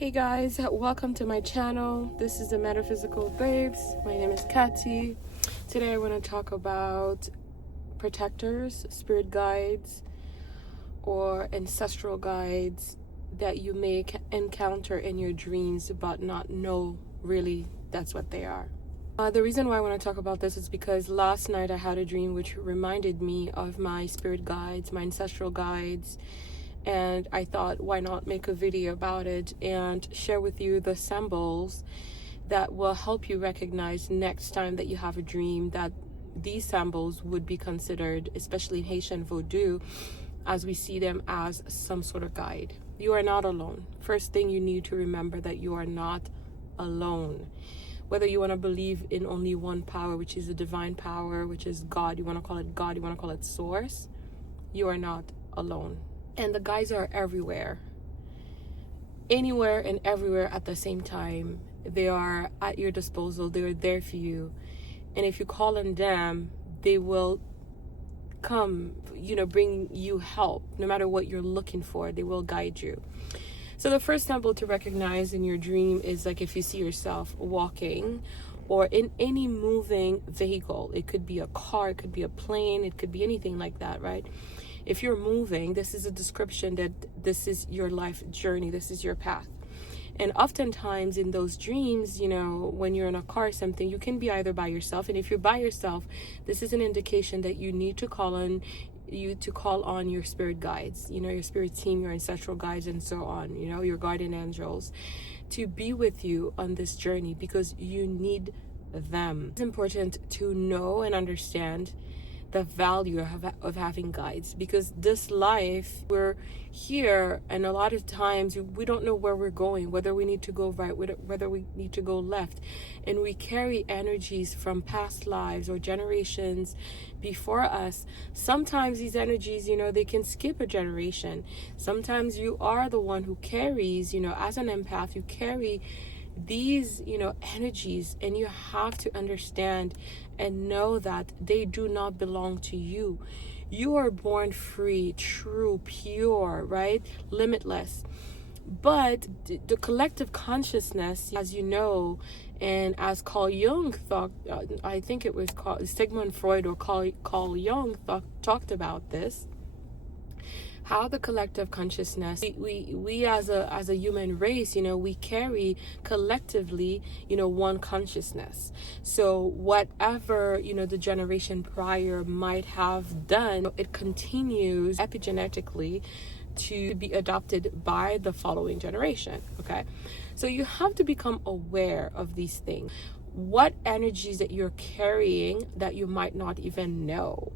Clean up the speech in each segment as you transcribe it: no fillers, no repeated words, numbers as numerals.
Hey guys, welcome to my channel. This is the Metaphysical Babes. My name is Kati. Today I want to talk about protectors, spirit guides, or ancestral guides that you may encounter in your dreams but not know really that's what they are. The reason why I want to talk about this is because last night I had a dream which reminded me of my spirit guides, my ancestral guides, and I thought, why not make a video about it and share with you the symbols that will help you recognize next time that you have a dream that these symbols would be considered, especially in Haitian Vodou, as we see them as some sort of guide. You are not alone. First thing you need to remember that you are not alone. Whether you want to believe in only one power, which is a divine power, which is God, you want to call it God, you want to call it source, you are not alone. And the guides are everywhere, anywhere and everywhere at the same time. They are at your disposal. They are there for you. And if you call on them, they will come, bring you help. No matter what you're looking for, they will guide you. So the first symbol to recognize in your dream is like if you see yourself walking or in any moving vehicle. It could be a car, it could be a plane, it could be anything like that, right? If you're moving, this is a description that this is your life journey, this is your path. And oftentimes in those dreams, when you're in a car or something, you can be either by yourself. And if you're by yourself, this is an indication that you need to call on your spirit guides, your spirit team, your ancestral guides, and so on, your guardian angels, to be with you on this journey because you need them. It's important to know and understand the value of having guides, because this life, we're here, and a lot of times we don't know where we're going, whether we need to go right, whether we need to go left, and we carry energies from past lives or generations before us. Sometimes these energies, they can skip a generation. Sometimes you are the one who carries, as an empath, you carry these energies, and you have to understand and know that they do not belong to you. You are born free, true, pure, right? Limitless. But the collective consciousness, as you know, and as Carl Jung thought, I think it was Sigmund Freud or Carl Jung talked about this, how the collective consciousness, we as a human race, we carry collectively, one consciousness. So whatever, the generation prior might have done, it continues epigenetically to be adopted by the following generation. Okay, so you have to become aware of these things. What energies that you're carrying that you might not even know.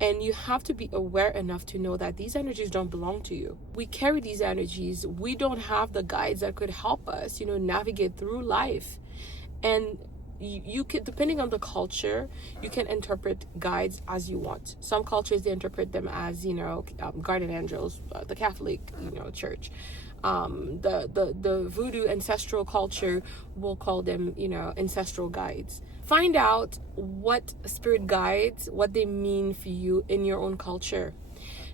And you have to be aware enough to know that these energies don't belong to you. We carry these energies. We don't have the guides that could help us, navigate through life. And you can, depending on the culture, you can interpret guides as you want. Some cultures, they interpret them as, guardian angels, the Catholic, church. The Voodoo ancestral culture will call them, ancestral guides. Find out what spirit guides, what they mean for you in your own culture.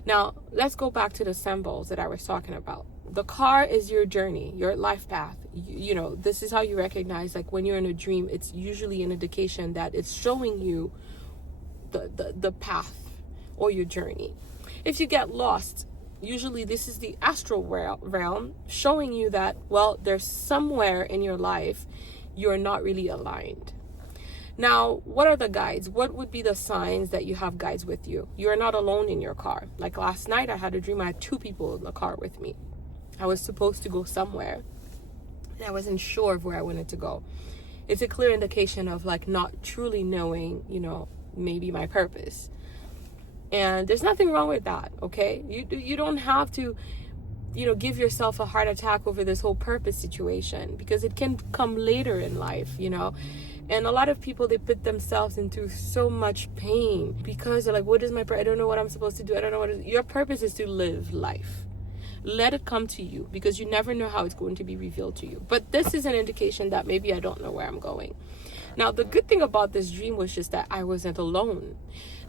Now, let's go back to the symbols that I was talking about. The car is your journey, your life path. This is how you recognize, like when you're in a dream, it's usually an indication that it's showing you the path or your journey. If you get lost, usually this is the astral realm showing you that, well, there's somewhere in your life you're not really aligned. Now, what are the guides? What would be the signs that you have guides with you? You are not alone in your car. Like last night, I had a dream. I had 2 people in the car with me. I was supposed to go somewhere, and I wasn't sure of where I wanted to go. It's a clear indication of like not truly knowing, maybe my purpose. And there's nothing wrong with that, okay? You don't have to, give yourself a heart attack over this whole purpose situation, because it can come later in life, And a lot of people, they put themselves into so much pain because they're like, what is my purpose? I don't know what I'm supposed to do. I don't know your purpose is to live life. Let it come to you, because you never know how it's going to be revealed to you. But this is an indication that maybe I don't know where I'm going. Now, the good thing about this dream was just that I wasn't alone.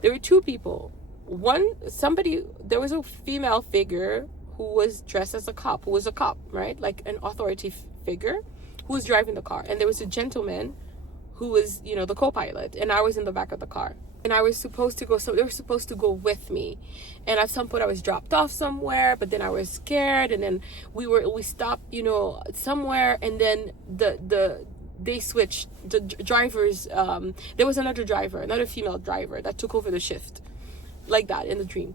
There were 2 people. There was a female figure who was dressed as a cop, who was a cop, right? Like an authority figure who was driving the car. And there was a gentleman who was, you know, the co-pilot, and I was in the back of the car. And I was supposed to go, so they were supposed to go with me. And at some point I was dropped off somewhere, but then I was scared, and then we stopped, you know, somewhere, and then they switched the drivers. There was another driver, another female driver that took over the shift, like that in the dream.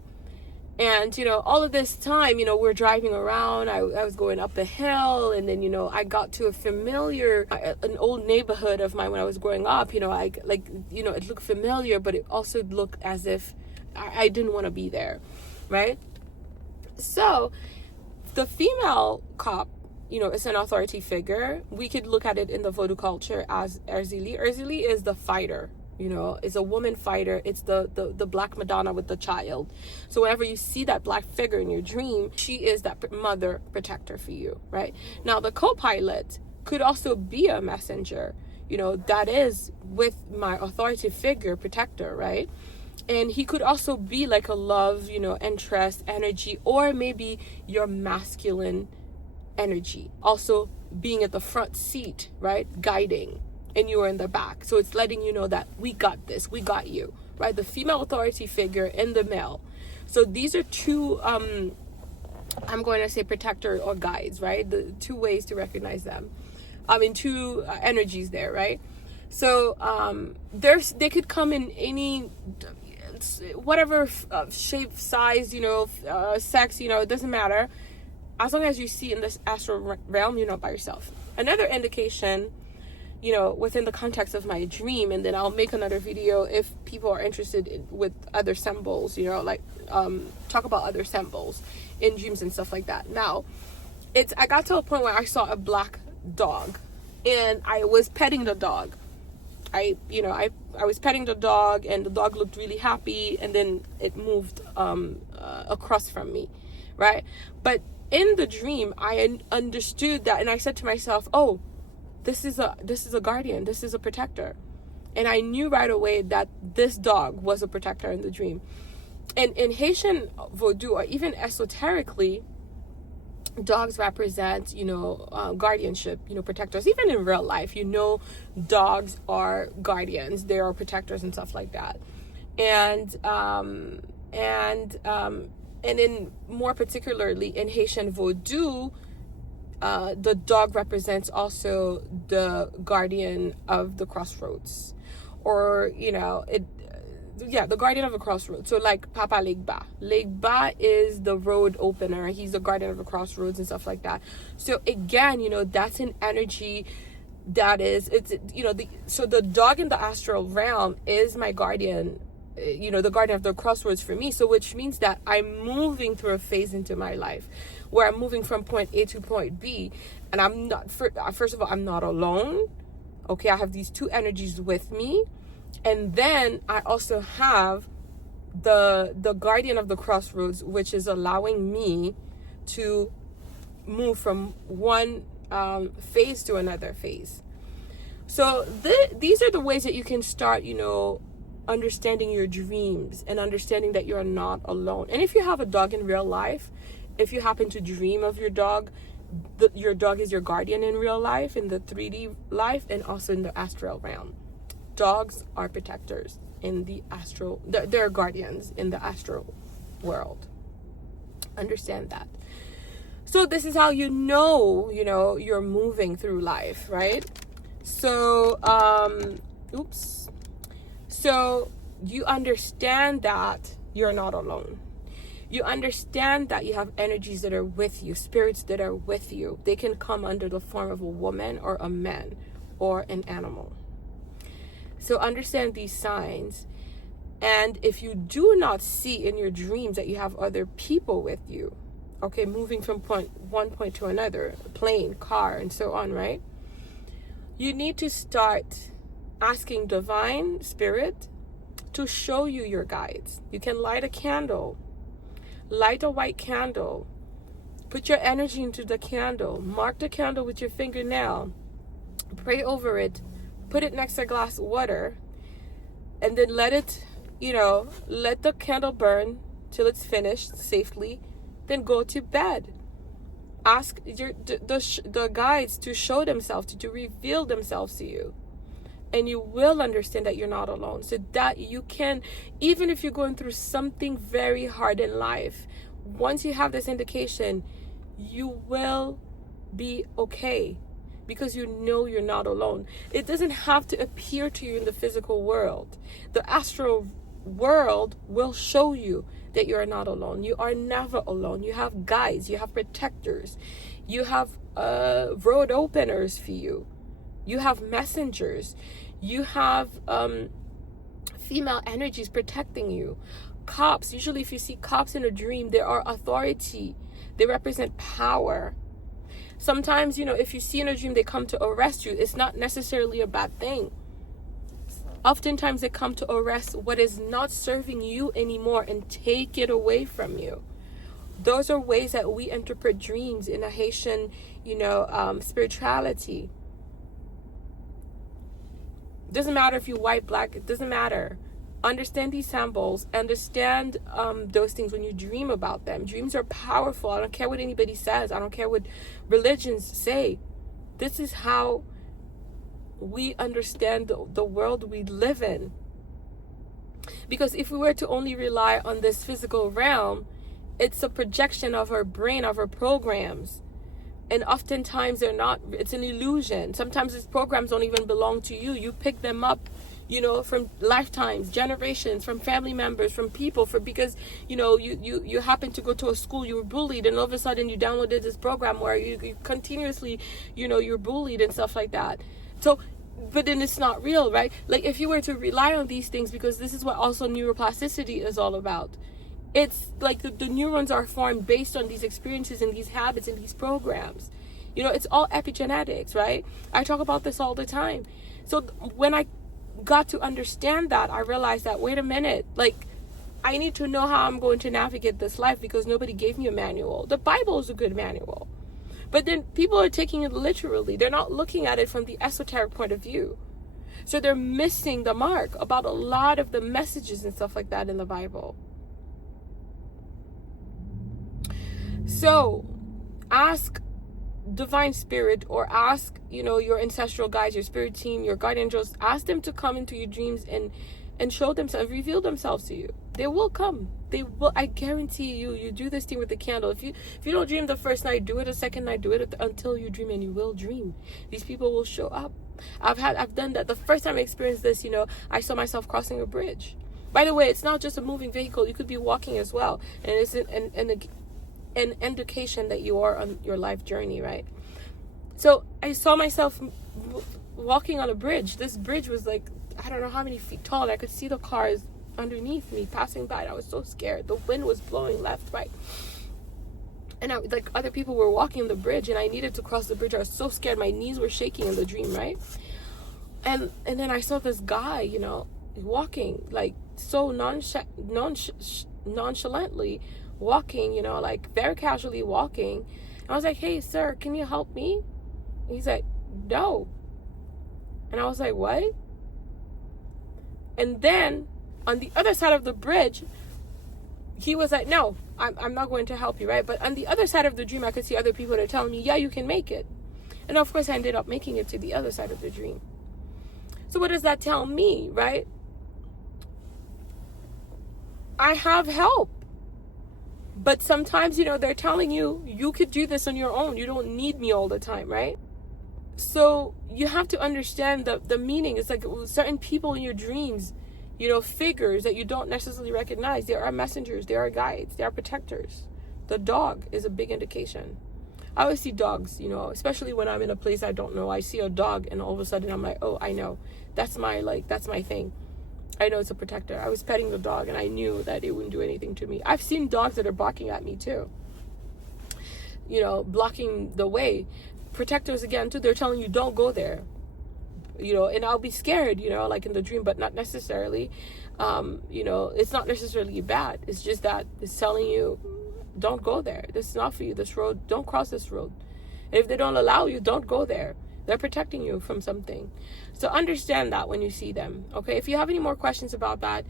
And, you know, all of this time, you know, we're driving around. I was going up the hill, and then, you know, I got to an old neighborhood of mine when I was growing up. You know, it looked familiar, but it also looked as if I didn't want to be there, right? So the female cop, you know, is an authority figure. We could look at it in the Vodou culture as Erzili. Erzili is the fighter. You know, it's a woman fighter. It's the Black Madonna with the child. So whenever you see that black figure in your dream, she is that mother protector for you, right? Now, the co-pilot could also be a messenger, you know, that is with my authority figure protector, right? And he could also be like a love, you know, interest, energy, or maybe your masculine energy. Also being at the front seat, right? Guiding. And you are in the back. So it's letting you know that we got this, we got you, right? The female authority figure and the male. So these are two, I'm going to say protector or guides, right? The two ways to recognize them. Two energies there, right? So they could come in any, whatever shape, size, you know, sex, you know, it doesn't matter. As long as you see in this astral realm, you're not by yourself. Another indication, you know, within the context of my dream, and then I'll make another video if people are interested with other symbols, you know, like talk about other symbols in dreams and stuff like that. Now, I got to a point where I saw a black dog, and I was petting the dog. I was petting the dog, and the dog looked really happy, and then it moved across from me, right? But in the dream, I understood that, and I said to myself, oh, this is a guardian, this is a protector. And I knew right away that this dog was a protector in the dream. And in Haitian Vodou, or even esoterically, dogs represent, you know, guardianship, you know, protectors. Even in real life, you know, dogs are guardians, they are protectors and stuff like that. And in more particularly in Haitian Vodou, the dog represents also the guardian of the crossroads, or, you know, the guardian of the crossroads. So like Papa Legba. Legba is the road opener. He's the guardian of the crossroads and stuff like that. So again, you know, that's an energy that is, you know, so the dog in the astral realm is my guardian, you know, the guardian of the crossroads for me. So which means that I'm moving through a phase into my life where I'm moving from point A to point B, and I'm not, first of all, I'm not alone. Okay, I have these two energies with me, and then I also have the guardian of the crossroads, which is allowing me to move from one phase to another phase. So these are the ways that you can start, you know, understanding your dreams and understanding that you're not alone. And if you have a dog in real life, if you happen to dream of your dog, your dog is your guardian in real life, in the 3D life, and also in the astral realm. Dogs are protectors in the astral, they're guardians in the astral world. Understand that. So this is how you know, you're moving through life, right? So, So you understand that you're not alone. You understand that you have energies that are with you, spirits that are with you. They can come under the form of a woman or a man or an animal. So understand these signs. And if you do not see in your dreams that you have other people with you, okay, moving from one point to another, plane, car, and so on, right? You need to start asking divine spirit to show you your guides. You can light a candle. Light a white candle. Put your energy into the candle. Mark the candle with your fingernail. Pray over it. Put it next to a glass of water. And then let it, let the candle burn till it's finished safely. then go to bed. Ask the guides to show themselves, to reveal themselves to you. And you will understand that you're not alone. So that you can, even if you're going through something very hard in life, once you have this indication, you will be okay. Because you know you're not alone. It doesn't have to appear to you in the physical world. The astral world will show you that you are not alone. You are never alone. You have guides. You have protectors. You have road openers for you. You have messengers. You have female energies protecting you. Cops. Usually if you see cops in a dream, they are authority. They represent power. Sometimes, if you see in a dream they come to arrest you, it's not necessarily a bad thing. Oftentimes they come to arrest what is not serving you anymore and take it away from you. Those are ways that we interpret dreams in a Haitian, spirituality. Doesn't matter if you're white, black, it doesn't matter. Understand these symbols. Understand those things when you dream about them. Dreams are powerful. I don't care what anybody says. I don't care what religions say. This is how we understand the world we live in. Because if we were to only rely on this physical realm, it's a projection of our brain, of our programs. And oftentimes they're not, it's an illusion. Sometimes these programs don't even belong to you. You pick them up, from lifetimes, generations, from family members, from people, because you happen to go to a school, you were bullied, and all of a sudden you downloaded this program where you continuously, you're bullied and stuff like that. So, but then it's not real, right? Like if you were to rely on these things, because this is what also neuroplasticity is all about. It's like the neurons are formed based on these experiences and these habits and these programs. It's all epigenetics, right? I talk about this all the time. So when I got to understand that, I realized that, wait a minute, like I need to know how I'm going to navigate this life, because nobody gave me a manual. The Bible is a good manual. But then people are taking it literally. They're not looking at it from the esoteric point of view. So they're missing the mark about a lot of the messages and stuff like that in the Bible. So ask divine spirit, or ask your ancestral guides, your spirit team, your guardian angels. Ask them to come into your dreams and show themselves, reveal themselves to you. They will come. They will. I guarantee you. You do this thing with the candle. If you don't dream the first night, do it a second night. Do it until you dream, and you will dream. These people will show up. I've done that. The first time I experienced this, I saw myself crossing a bridge. By the way, it's not just a moving vehicle. You could be walking as well, and it's an indication that you are on your life journey, right? So I saw myself walking on a bridge. This bridge was like, I don't know how many feet tall. I could see the cars underneath me passing by. I was so scared. The wind was blowing left, right. And other people were walking on the bridge, and I needed to cross the bridge. I was so scared. My knees were shaking in the dream, right? And then I saw this guy, walking like so nonchalantly, walking, like very casually walking. And I was like, hey sir, can you help me? And he's like, no. And I was like, what? And then on the other side of the bridge, he was like, no, I'm not going to help you, right? But on the other side of the dream, I could see other people that are telling me, yeah, you can make it. And of course I ended up making it to the other side of the dream. So what does that tell me, right? I have help. But sometimes, they're telling you, you could do this on your own. You don't need me all the time, right? So you have to understand the meaning. It's like certain people in your dreams, figures that you don't necessarily recognize. They are messengers. They are guides. They are protectors. The dog is a big indication. I always see dogs, especially when I'm in a place I don't know. I see a dog and all of a sudden I'm like, oh, I know. That's my thing. I know it's a protector. I was petting the dog and I knew that it wouldn't do anything to me. I've seen dogs that are barking at me too. Blocking the way. Protectors again too, they're telling you don't go there. And I'll be scared, like in the dream, but not necessarily. It's not necessarily bad. It's just that it's telling you don't go there. This is not for you. This road, don't cross this road. And if they don't allow you, don't go there. They're protecting you from something. So understand that when you see them. Okay, if you have any more questions about that,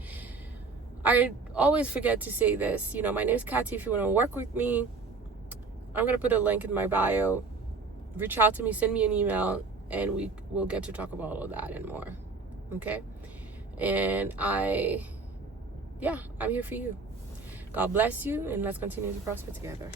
I always forget to say this. You know, my name is Kati. If you want to work with me, I'm going to put a link in my bio. Reach out to me, send me an email, and we will get to talk about all of that and more. Okay? And I'm here for you. God bless you, and let's continue to prosper together.